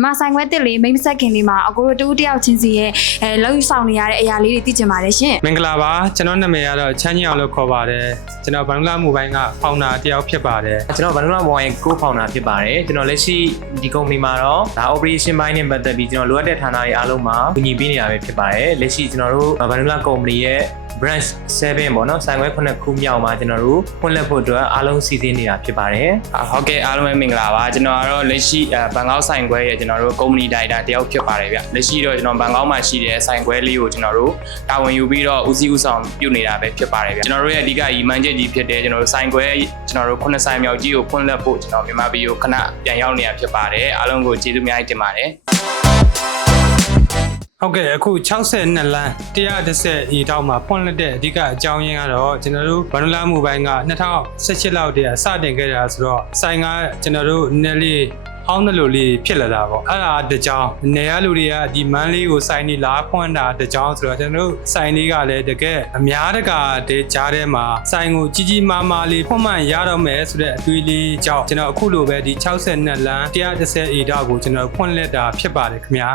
မဆိုင်ခွဲတစ်လေးမိမဆက်ခင်လေးမှာအကိုတို့တူတယောက်ချင်းစီရဲ့လောက်ယူဆောင်နေရတဲ့အရာလေးတွေသိချင်ပါတယ်ရှင်မင်္ဂလာပါကျွန်တော်နာမည်ကတော့ချမ်းကြီးအောင်လို့ခေါ်ပါတယ်ကျွန်တော်ဗန္ဓုလမိုဘိုင်းကဖောင်နာတယောက်ဖြစ်ပါတယ်ကျွန်တော်ဗန္ဓုလမိုဘိုင်းကိုဖောင်နာဖြစ်ပါတယ်ကျွန်တော်လက်ရှိဒီကုမ္ပဏီမှာတော့ဒါ operation ဘိုင်းနဲ့ပတ်သက်ပြီးကျွန်တော်လိုအပ်တဲ့ဌာနတွေအားလုံးမှာကူညီပေးနေတာပဲဖြစ်ပါတယ်လက်ရှိကျွန်တော်တို့ဗန္ဓုလကုမ္ပဏီရဲ့ branch 7ပေါ့နော်ဆိုင်ခွဲ9ခုမြောက်မှာကျွန်တော်တို့ဖွင့်လှစ်ဖို့အတွက်အားလုံးစီစဉ်နေတာဖြစ်ပါတယ်ဟုတ်ကဲ့အားလုံးပဲမင်္ဂလာပါကျွန်တော်ကတော့လက်ရှိဘန်ကောက်ဆိုင်ခွဲရဲ့ကျွန်တော်တို့ကုမ္ပဏီဒါရိုက်တာတယောက်ဖြစ်ပါတယ်ဗျလက်ရှိတော့ကျွန်တော်ဘန်ကောက်မှာရှိတဲ့ဆိုင်ခွဲလေးကိုကျွန်တော်တို့တာဝန်ယူပြီးတော့ဦးစီးဦးဆောင်ပြုနေတာပဲဖြစ်ပါတယ်ဗျကျွန်တော်တို့ရဲ့အဓိကရည်မှန်းချက်ကြီးဖြစ်တဲ့ကျွန်တော်တို့ဆိုင်ခွဲကျွန်တော်တို့9ဆိုင်မြောက်ကြီးကိုဖွင့်လှစ်ဖို့ကျွန်တော်မြန်မာပြည်ကိုခဏပြန်ရောက်နေတာဖြစ်ပါတယ်အားလုံးကိုကျေးဇူးအများကြီးတင်ပါတယ်ဟုတ်ကဲ့အခု62လမ်း110ဤတောက်မှာဖွင့်လှစ်တဲ့အဓိကအကြောင်းရင်းကတော့ကျွန်တော်တို့ဗန္ဓုလမိုဘိုင်းက2018လောက်တည်းစတင်ခဲ့တာဆိုတော့ဆိုင်ကကျွန်တော်တို့နည်းလေးဟောင်းတယ်လို့လေးဖြစ်လာတာပေါ့အဲ့ဒါတကြောင်နေရလူတွေကဒီမန်းလေးကိုစိုင်းနေလာဖွင့်တာတကြောင်ဆိုတော့ကျွန်တော်တို့စိုင်းလေးကလည်းတကယ်အများတကာတဲ့ကြားထဲမှာစိုင်းကိုကြီးကြီးမားမားလေးဖွင့်မှရတော့မယ်ဆိုတဲ့အတွေးလေးကြောင့်ကျွန်တော်အခုလိုပဲဒီ62လမ်း110ဤတောက်ကိုကျွန်တော်ဖွင့်လှစ်တာဖြစ်ပါတယ်ခင်ဗျာ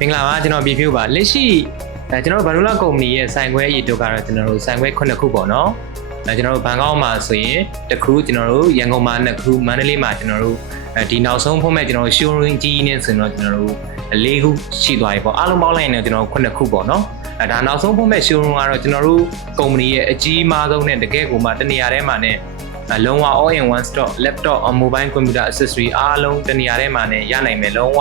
မင်္ဂလာပါကျွန်တော်ပြည်ဖြူပါလက်ရှိကျွန်တော်ဗန္ဓုလကုမ္ပဏီရဲ့ဆိုင်ခွဲအရေးတို့ကတော့ကျွန်တော်တို့ဆိုင်ခွဲ9ခုပေါ့နော်ကျွန်တော်တို့ဘန်ကောက်မှာဆိုရင်တစ်ခုကျွန်တော်တို့ရန်ကုန်မှာ2ခုမန္တလေးမှာကျွန်တော်တို့ဒီနောက်ဆုံးဖွင့်မဲ့ကျွန်တော်တို့ showroom ကြီးနဲ့ဆိုရင်တော့ကျွန်တော်တို့4ခုရှိသွားပြီပေါ့အားလုံးပေါင်းလိုက်ရင်ကျွန်တော်တို့9ခုပေါ့နော်ဒါနောက်ဆုံးဖွင့်မဲ့ showroom ကတော့ကျွန်တော်တို့ကုမ္ပဏီရဲ့အကြီးမားဆုံးနဲ့တကယ်ကိုမှတနေရာထဲမှာနဲ့လုံးဝ all in one stop laptop or mobile computer accessory အားလုံးတနေရာထဲမှာနဲ့ရနိုင်မယ်လုံးဝ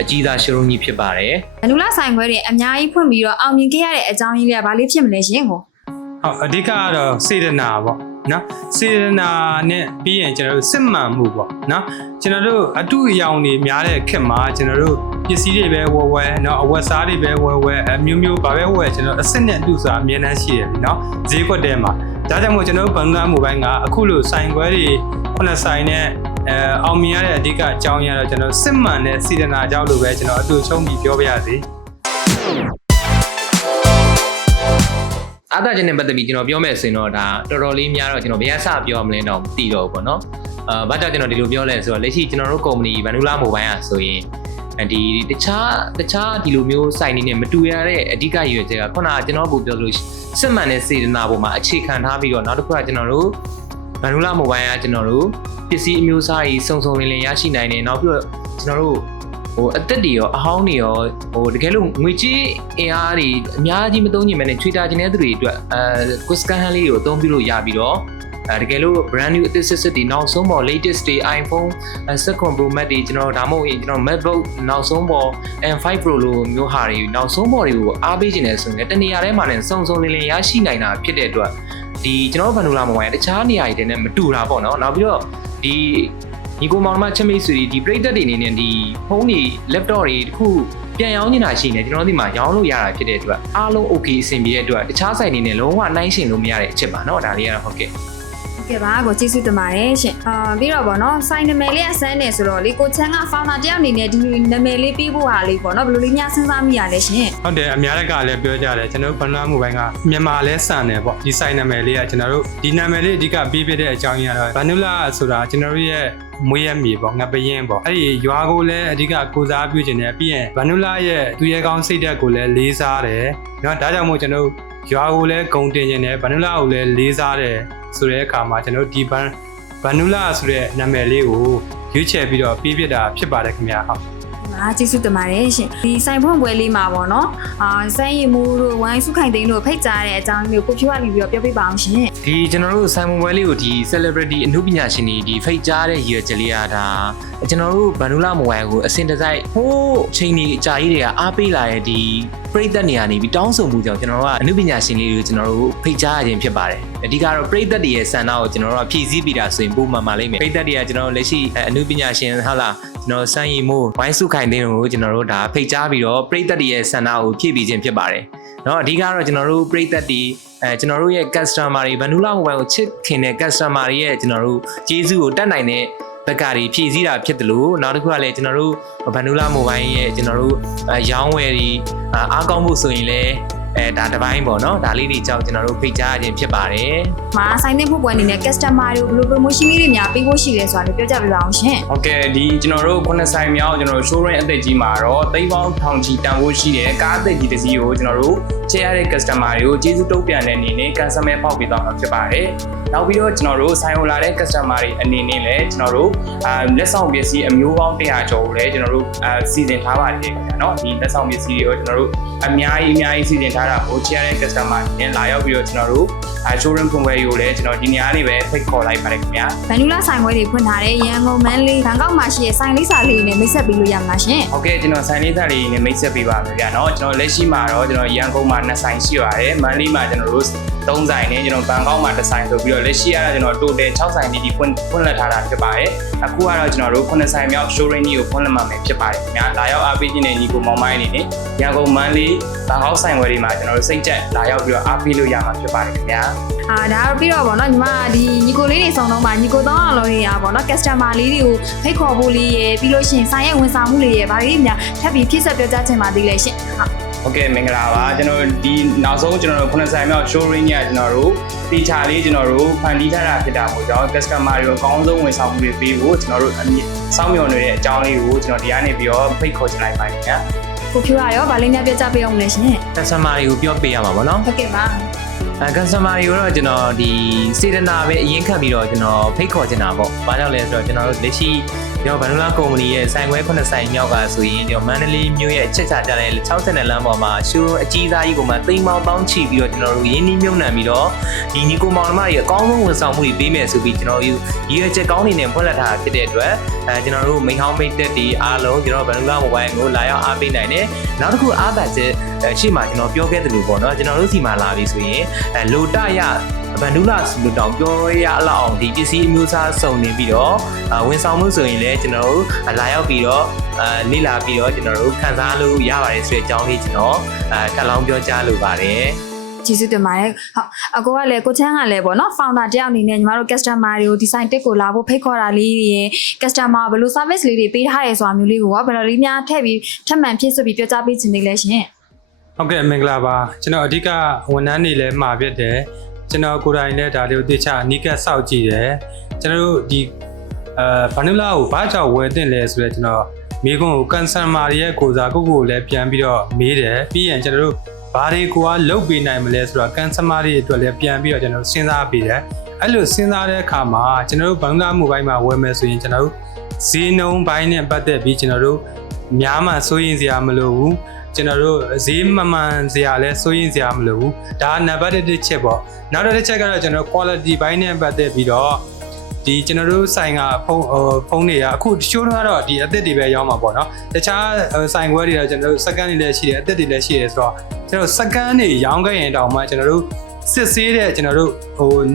အကြီးသား showroom ကြီးဖြစ်ပါတယ်ဗန္ဓုလဆိုင်ခွဲတွေအများကြီးဖွင့်ပြီးတော့အောင်မြင်ခဲ့ရတဲ့အကြောင်းရင်းတွေကဘာလေးဖြစ်မလဲရှင်ကိုဟုတ်အဓိကကတော့စေတနာပေါ့နော်စေတနာနဲ့ပြီးရင်ကျွန်တော်တို့စစ်မှန်မှုပေါ့နော်ကျွန်တော်တို့အတုအယောင်တွေများတဲ့ခေတ်မှာကျွန်တော်တို့ပစ္စည်းတွေပဲဝယ်နော်အဝတ်စားတွေပဲဝယ်အမျိုးမျိုးဘာပဲဝယ်ကျွန်တော်အစစ်နဲ့အတုဆိုတာအမြဲတမ်းရှိတယ်ပြီနော်ဈေးကွက်ထဲမှာဒါကြောင့်မို့ကျွန်တော်တို့ဗန္ဓုလမိုဘိုင်းကအခုလိုဆိုင်ခွဲတွေ9ဆိုင်နဲ့အောင်မြင်ရတဲ့အဓိကအကြောင်းရတော့ကျွန်တော်စစ်မှန်တဲ့စေတနာကြောင့်လို့ပဲကျွန်တော်အတူချုံပြီးပြောပြရစီအားသာခြင်းနဲ့ပတ်သက်ပြီးကျွန်တော်ပြောမယ်ဆိုရင်တော့ဒါတော်တော်လေးများတော့ကျွန်တော်ဘယ်အစပြောမလဲတော့မသိတော့ဘူးပေါ့နော်ဘာကြောင့်ကျွန်တော်ဒီလိုပြောလဲဆိုတော့လက်ရှိကျွန်တော်တို့ကုမ္ပဏီဗန္ဓုလမိုဘိုင်းอ่ะဆိုရင်ဒီတခြားဒီလိုမျိုးစိုက်နေနဲ့မတူရတဲ့အဓိကရည်ရွယ်ချက်ကခုနကကျွန်တော်ပြောလို့စစ်မှန်တဲ့စေတနာပေါ်မှာအခြေခံထားပြီးတော့နောက်တစ်ခုကကျွန်တော်တို့ဗန္ဓုလမိုဘိုင်းကကျွန်တော်တို့ပစ္စည်းအမျိုးအစားကြီးစုံလင်ရရှိနိုင်တယ်နောက်ပြီးတော့ကျွန်တော်တို့အသက်တွေရောအဟောင်းတွေရောတကယ်လို့ငွေကြေးအင်အားတွေအများကြီးမသုံးနိုင်မဲ့နဲ့ချွေတာခြင်းတဲ့သူတွေအတွက်ကွတ်စကန်ဟန်လေးကိုအသုံးပြုလို့ရပြီးတော့တကယ်လို့ brand new အသစ်စစ်တွေနောက်ဆုံးပေါ် latest တွေ iPhone 7 Pro Max တွေကျွန်တော်ဒါမှမဟုတ်ရင်ကျွန်တော် MacBook နောက်ဆုံးပေါ် M5 Pro လိုမျိုးဟာတွေနောက်ဆုံးပေါ်တွေကိုအားပေးခြင်းနဲ့ဆိုရင်တနေရာထဲမှာလည်းစုံလင်ရရှိနိုင်တာဖြစ်တဲ့အတွက်ဒီကျွန်တော်ဗန္ဓုလမိုဘိုင်းတခြားနေရာတွေနဲ့မတူတာပေါ့နော်နောက်ပြီးတော့ဒီကိုမောင်မချမေးဆိုဒီပရိသတ်တွေအနေနဲ့ဒီဖုန်းတွေ laptop တွေတခုပြန်ရောင်းနေတာရှိနေကျွန်တော်ဒီမှာရောင်းလို့ရတာဖြစ်တဲ့အတွက်အားလုံး okay အဆင်ပြေတဲ့အတွက်တခြားဆိုင်တွေနဲ့လုံးဝနှိုင်းယှဉ်လို့မရတဲ့အချက်ပါเนาะဒါလေးကတော့ဟုတ်ကဲ့ကဲပါကိုကျေးဇူးတင်ပါတယ်ရှင်ပြီးတော့ဗောနော်ဆိုင်နာမည်လေးအစမ်းနေဆိုတော့လေကိုချမ်းကဖောင်နာတယောက်အနေနဲ့ဒီနာမည်လေးပြီးဖို့ဟာလေးပေါ့နော်ဘယ်လိုလေးများစဉ်းစားမိရလဲရှင်ဟုတ်တယ်အများတကလည်းပြောကြတယ်ကျွန်တော်ဗန္ဓုလမိုဘိုင်းကမြန်မာလဲစံတယ်ပေါ့ဒီဆိုင်နာမည်လေးကကျွန်တော်တို့ဒီနာမည်လေးအဓိကပြီးပြတဲ့အကြောင်းရင်းကတော့ဗန္ဓုလဆိုတာကျွန်တော်တို့ရဲ့မွေးရမြေပေါ့ငပရင်ပေါ့အဲ့ဒီရွာကိုလည်းအဓိကကိုစားပြုခြင်းနဲ့ပြီးရင်ဗန္ဓုလရဲ့သူရဲကောင်းစိတ်ဓာတ်ကိုလည်းလေးစားတယ်เนาะဒါကြောင့်မို့ကျွန်တော်ရွာကိုလည်းဂုဏ်တင်ခြင်းနဲ့ဗန္ဓုလကိုလည်းလေးစားတယ်ဆိုတဲ့အခါမှာကျွန်တော်ဒီဗန္ဓုလဆိုတဲ့နာမည်လေးကိုရွေးချယ်ပြီးတော့ပြပြတာဖြစ်ပါတယ်ခင်ဗျာဟုတ်ကျေးဇူးတင်ပါတယ်ရှင်ဒီဆိုင်ဖွင့်ပွဲလေးမှာပေါ့နော်ဆိုင်ရီမူတို့ဝိုင်းစုခိုင်သိန်းတို့ဖိတ်ကြားတဲ့အကြောင်းမျိုးကိုဖြူကနေပြီးတော့ပြောပြပါအောင်ရှင်ဒီကျွန်တော်တို့ဆိုင်ဖွင့်ပွဲလေးကိုဒီ celebrity အမှုပညာရှင်တွေဒီဖိတ်ကြားတဲ့ရည်ရွယ်ချက်လေးကဒါကျွန်တော်တို့ဗန္ဓုလမိုဘိုင်းကိုအစင်တစိုက်ဟိုးချိန်ကြီးအကြာကြီးတွေကအားပေးလာတဲ့ဒီပရိသတ်နေရာနေပြီးတောင်းဆိုမှုကြောင့်ကျွန်တော်တို့ကအမှုပညာရှင်လေးတွေကိုကျွန်တော်တို့ဖိတ်ကြားရခြင်းဖြစ်ပါတယ်အဓိကတော့ပရိသတ်တွေရဲ့ဆန္ဒကိုကျွန်တော်တို့ကဖြည့်ဆည်းပြီးတာဆိုရင်ပုံမှန်ပါလိမ့်မယ်ပရိသတ်တွေကကျွန်တော်တို့လက်ရှိအမှုပညာရှင်ဟုတ်လားကျွန်တော်စမ်းရည်မို့ဝိုင်းစုခိုင်တဲ့ကိုကျွန်တော်တို့ဒါဖိတ်ကြားပြီးတော့ပရိသတ်တွေရဲ့ဆန္ဒကိုဖြည့်ပြီးခြင်းဖြစ်ပါတယ်เนาะအဓိကတော့ကျွန်တော်တို့ပရိသတ်တွေကျွန်တော်တို့ရဲ့ customer တွေဗန္ဓုလမိုဘိုင်းကိုချစ်ခင်တဲ့ customer တွေရဲ့ကျွန်တော်တို့ကျေးဇူးကိုတတ်နိုင်တဲ့ဘက်ကတွေဖြည့်ဆည်းတာဖြစ်တယ်လို့နောက်တစ်ခုကလည်းကျွန်တော်တို့ဗန္ဓုလမိုဘိုင်းရဲ့ကျွန်တော်တို့ရောင်းဝယ်တွေအားကောင်းဖို့ဆိုရင်လည်း ဒါတစ်ပိုင်းပေါ့နော်ဒါလေးတွေကြောင့်ကျွန်တော်တို့ဖိတ်ကြားခြင်းဖြစ်ပါတယ် မှာဆိုင်တဲ့ဖို့ပွဲအနေနဲ့ customer တွေကိုဘယ်လို promotion လေးတွေများပေးဖို့ရှိလဲဆိုတာလည်းပြောကြပြပါအောင်ရှင် ဟုတ်ကဲ့ဒီကျွန်တော်တို့ခုနှစ်ဆိုင်မြောက်ကျွန်တော်တို့ showroom အသစ်ကြီးမှာတော့သိန်းပေါင်းထောင်ချီတန်ဖိုးရှိတဲ့ကားအသစ်ကြီးတစ်စီးကိုကျွန်တော်တို့ချဲရတဲ့ customer တွေကိုကျေးဇူးတုံ့ပြန်တဲ့အနေနဲ့ customer ပေါက်ပေးသွားမှာဖြစ်ပါတယ်နောက်ပြီးတော့ကျွန်တော်တို့ဆိုင်ဟိုလာတဲ့ customer တွေအနေနဲ့လည်းကျွန်တော်တို့လက်ဆောင်ပစ္စည်းအမျိုးပေါင်း100ကျော်ကိုလည်းကျွန်တော်တို့စီစဉ်ထားပါတယ်ခင်ဗျာเนาะဒီလက်ဆောင်ပစ္စည်းတွေကိုကျွန်တော်တို့အများကြီးစီစဉ်ထားတာကိုချဲရတဲ့ customer တွေနဲ့လာရောက်ပြီးတော့ကျွန်တော်တို့showroom ဖွင့်ပွဲကိုလည်းကျွန်တော်ဒီနေရာနေပဲဖိတ်ခေါ်လိုက်ပါတယ်ခင်ဗျာ ဗန်နူလာဆိုင်ပွဲတွေဖွင့်ထားတဲ့ရန်ကုန်မန်းလေးဘန်ကောက်မှာရှိတဲ့ဆိုင်လေးစာလေးတွေနဲ့မိတ်ဆက်ပေးလို့ရမှာရှင် ဟုတ်ကဲ့ကျွန်တော်ဆိုင်လေးသားလေးနဲ့မိတ်ဆက်ပေးပါမယ်ဗျာเนาะကျွန်တော်လက်ရှိမှာတော့ကျွန်တော်ရန်ကုန်မှာ2ဆိုင်ရှိပါတယ်မန္တလေးမှာကျွန်တော်တို့3ဆိုင်နဲ့ကျွန်တော်ဘန်ကောက်မှာ1ဆိုင်ဆိုပြီးတော့လက်ရှိကတော့ကျွန်တော် total 6ဆိုင်ဒီဖွင့်လှစ်ထားတာဖြစ်ပါတယ်အခုကတော့ကျွန်တော်တို့9ဆိုင်မြောက် showroom ကြီးကိုဖွင့်လှစ်မှာဖြစ်ပါတယ်ခင်ဗျာလာရောက်အားပေးခြင်းနဲ့ညီကိုမောင်မိုင်းအနေနဲ့ရန်ကုန်မန္တလေးဘန်ကောက်ဆိုင်ဝယ်တွေမှာကျွန်တော်တို့စိတ်ကြက်လာရောက်ပြီးတော့အားပေးလို့ရမှာဖြစ်ပါတယ်ခင်ဗျာ ဒါပြီးတော့ဗောနော်ညီမဒီညီကိုလေးတွေစုံတော့မှာညီကို300လောတွေကဗောနော် customer လေးတွေကိုဖိတ်ခေါ်ဖို့လေးရယ်ပြီးလို့ရှိရင်ဆိုင်ရဲ့ဝန်ဆောင်မှုလေးရယ်ဗာလေးများထပ်ပြီးဖြည့်ဆက်ပြောကြားချင်ပါသေးလဲရှင်ဟုတ်ကဲ့မင်္ဂလာပါကျွန်တော်ဒီနောက်ဆုံးကျွန်တော်တို့9ဆိုင်မြောက် showroom ကြီးကကျွန်တော်တို့တီချာလေးကျွန်တော်တို့ဖန်တီးထားတာဖြစ်တာမို့ကြောင့် customer တွေအကောင်းဆုံးဝန်ဆောင်မှုတွေပေးဖို့ကျွန်တော်တို့စောင့်မျှော်နေတဲ့အကြောင်းလေးကိုကျွန်တော်ဒီကနေပြီးတော့ဖိတ်ခေါ်ချင်လိုက်ပါတယ်ခင်ဗျာ ကိုဖြူရရောဗာလေးများပြောကြားပေးအောင်လဲရှင် customer တွေကိုပြောပေးရမှာပေါ့နော် ဟုတ်ကဲ့ပါ customer တွေကိုတော့ကျွန်တော်ဒီစေတနာပဲအရင်ခတ်ပြီးတော့ကျွန်တော်ဖိတ်ခေါ်ချင်တာပေါ့။ဘာကြောင့်လဲဆိုတော့ကျွန်တော်တို့လက်ရှိကျွန်တော်ဗန်နူလာကုမ္ပဏီရဲ့ဆိုင်ခွဲ9ဆိုင်မြောက်ကဆိုရင်ကျွန်တော်မန္တလေးမြို့ရဲ့အချက်ချကြတဲ့60လမ်းပေါ်မှာရှိုးအကြီးစားကြီးကိုမှသိန်းပေါင်းတောင်းချီပြီးတော့ကျွန်တော်တို့ရင်းနှီးမြှုပ်နှံပြီးတော့ဒီညီကိုမောင်နှမတွေအကောင်းဆုံးဝန်ဆောင်မှုတွေပေးမယ်ဆိုပြီးကျွန်တော်တို့ရည်ရွယ်ချက်ကောင်းနေနဲ့ဖွင့်လှစ်ထားတာဖြစ်တဲ့အတွက်ကျွန်တော်တို့မိဟောင်းမိတ်တက်တွေအားလုံးကျွန်တော်ဗန်နူလာမိုဘိုင်းကိုလာရောက်အားပေးနိုင်တယ်။နောက်တစ်ခုအားသာချက်ရှေ့မှာကျွန်တော်ပြောခဲ့သလိုပေါ့နော်ကျွန်တော်တို့စီမှာလာပြီဆိုရင်လိုတရဗန်ဒူလာလူတောင်ပြောရအလောက်အောင်ဒီပစ္စည်းအမျိုးအစားစုံနေပြီးတော့ဝန်ဆောင်မှုဆိုရင်လည်းကျွန်တော်တို့လာရောက်ပြီးတော့လေ့လာပြီးတော့ကျွန်တော်တို့ခန်းစားလို့ရပါတယ်ဆိုတဲ့အကြောင်းလေးကျွန်တော်ထပ်လောင်းပြောကြားလိုပါတယ် ကျေးဇူးတင်ပါတယ်ဟုတ်အကိုကလည်းကိုချမ်းကလည်းပေါ့နော် founder တယောက်အနေနဲ့ညီမတို့ customer တွေကိုဒီ site တစ်ကိုလာဖို့ဖိတ်ခေါ်တာလေးတွေရယ် customer ဘယ်လို service လေးတွေပေးထားရဲဆိုတာမျိုးလေးကိုဘယ်လိုလေးများထည့်ပြီးထပ်မံဖြည့်ဆွပြီးပြောကြားပေးခြင်းလေးလဲရှင် ဟုတ်ကဲ့မင်္ဂလာပါကျွန်တော်အဓိကဝန်ထမ်းတွေလည်းမှာပြတယ်ကျွန်တော်ကိုယ်တိုင်လည်းဒါလေးကိုသိချအနီးကပ်စောင့်ကြည့်တယ်ကျွန်တော်တို့ဒီဗန်နူလာကိုဘာကြောင့်ဝယ်တင်လဲဆိုတော့ကျွန်တော်မိကုန်းကိုကန်ဆယ်မာရဲ့ကိုစားကိုလည်းပြန်ပြီးတော့မေးတယ်ပြီးရင်ကျွန်တော်တို့ဘာတွေကိုလုတ်ပေးနိုင်မလဲဆိုတော့ကန်ဆယ်မာတွေအတွက်လည်းပြန်ပြီးတော့ကျွန်တော်စဉ်းစားပေးတယ်အဲ့လိုစဉ်းစားတဲ့အခါမှာကျွန်တော်တို့ဗန်နူလာမိုဘိုင်းမှာဝယ်မယ်ဆိုရင်ကျွန်တော်တို့ဈေးနှုန်းပိုင်းနဲ့ပတ်သက်ပြီးကျွန်တော်တို့များမှစိုးရင်စရာမလိုဘူးကျွန်တော်တို့ဈေးမမှန်စရာလဲစိုးရင်စရာမလိုဘူးဒါနံပါတ်1ချက်ပေါ့နောက်တစ်ချက်ကတော့ကျွန်တော် quality ဘိုင်းနဲ့ပတ်သက်ပြီးတော့ဒီကျွန်တော်တို့ဆိုင်ကဖုန်းတွေကအခုရှိုးထားတော့ဒီအသစ်တွေပဲရောင်းမှာပေါ့နော်တခြားဆိုင်ခွဲတွေကကျွန်တော်တို့စကန်တွေလည်းရှိတယ်အသစ်တွေလည်းရှိတယ်ဆိုတော့ကျွန်တော်စကန်တွေရောင်းခဲ့ရင်တောင်မှကျွန်တော်တို့စစ်ဆေးတဲ့ကျွန်တော်တို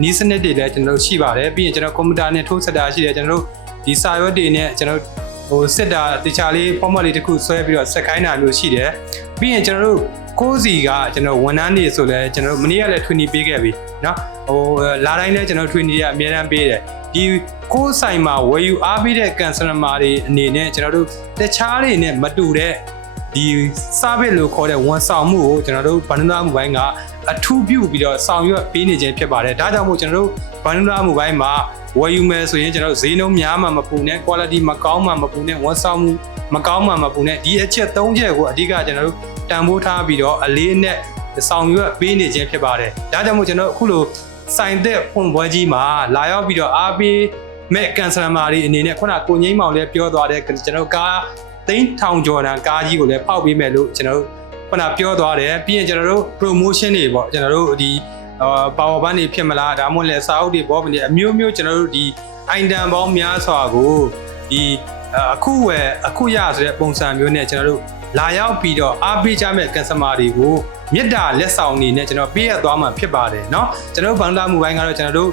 ့နီးစနစ်တွေလည်းကျွန်တော်တို့ရှိပါတယ်ပြီးရင်ကျွန်တော်ကွန်ပျူတာနဲ့ထိုးဆက်တာရှိတယ်ကျွန်တော်တို့ဒီစာရွက်တွေနဲ့ကျွန်တော်စစ်တာတခြားလေး format လေးတစ်ခုဆွဲပြီးတော့ဆက်ခိုင်းတာမျိုးရှိတယ်ပြီးရင်ကျွန်တော်တို့ကိုးစီကကျွန်တော်ဝန်ထမ်းတွေဆိုလဲကျွန်တော်တို့မနေ့ကလည်း training ပေးခဲ့ပြီเนาะလာတိုင်းလည်းကျွန်တော် training တွေအများအားပေးတယ်ဒီကိုးဆိုင်မှာဝယ်ယူအားပေးတဲ့ customer တွေအနေနဲ့ကျွန်တော်တို့တခြားတွေနဲ့မတူတဲ့ဒီ service လို့ခေါ်တဲ့ဝန်ဆောင်မှုကိုကျွန်တော်တို့ဗန်နူလာမိုဘိုင်းကအထူးပြုပြီးတော့ဆောင်ရွက်ပေးနေခြင်းဖြစ်ပါတယ်ဒါကြောင့်မို့ကျွန်တော်တို့ဗန်နူလာမိုဘိုင်းမှာဝယ်ယူမယ်ဆိုရင်ကျွန်တော်ဈေးနှုန်းများမှမပူနဲ့ quality မကောင်းမှမပူနဲ့ဝန်ဆောင်မှုမကောင်းမှမပူနဲ့ဒီအချက်3ချက်ကိုအဓိကကျွန်တော်တို့တန်ဖိုးထားပြီးတော့အလေးနဲ့ဆောင်ရွက်ပေးနေခြင်းဖြစ်ပါတယ်ဒါကြောင့်မို့ကျွန်တော်အခုလိုစိုင်တဲ့ဖွင့်ပွဲကြီးမှာလာရောက်ပြီးတော့အားပေးမဲ့ကန်ဆယ်မာတွေအနေနဲ့ခုနကိုငိမ့်မောင်လည်းပြောသွားတဲ့ကျွန်တော်ကားသိန်းထောင်ကျော်တန်ကားကြီးကိုလည်းဖောက်ပေးမယ်လို့ကျွန်တော်တို့ခုနပြောသွားတယ်ပြီးရင်ကျွန်တော်တို့ promotion တွေပေါ့ကျွန်တော်တို့ဒီpower bank တွေဖြစ်မလားဒါမှမဟုတ်လဲစာအုပ်တွေဘောပင်တွေအမျိုးမျိုးကျွန်တော်တို့ဒီ item ပေါင်းများစွာကိုဒီအခုဝယ်အခုရဆိုတဲ့ပုံစံမျိုးနဲ့ကျွန်တော်တို့လာရောက်ပြီးတော့အားပေးကြမဲ့ customer တွေကိုမြစ်တာလက်ဆောင်နေနဲ့ကျွန်တော်ပေးရသွားမှာဖြစ်ပါတယ်เนาะကျွန်တော်ဗန်ဒူလာမိုဘိုင်းကတော့ကျွန်တော်တို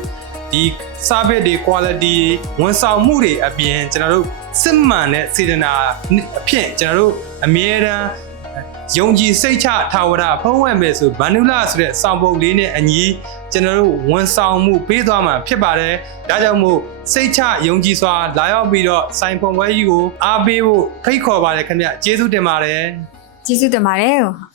့ဒီ service တွေ quality ဝန်ဆောင်မှုတွေအပြင်ကျွန်တော်တို့စစ်မှန်တဲ့စေတနာအဖြစ်ကျွန်တော်တို့အမြဲတမ်းယုံကြည်စိတ်ချထာဝရဖုံးဝဲမယ်ဆိုဗန်နူလာဆိုတဲ့စောင်ပုတ်လေးနဲ့အညီကျွန်တော်တို့ဝန်ဆောင်မှုပေးသွားမှာဖြစ်ပါတယ်ဒါကြောင့်မို့စိတ်ချယုံကြည်စွာလာရောက်ပြီးတော့ဆိုင်ဖွင့်ပွဲကြီးကိုအားပေးဖို့ဖိတ်ခေါ်ပါတယ်ခင်ဗျကျေးဇူးတင်ပါတယ် ကျေးဇူးတင်ပါတယ်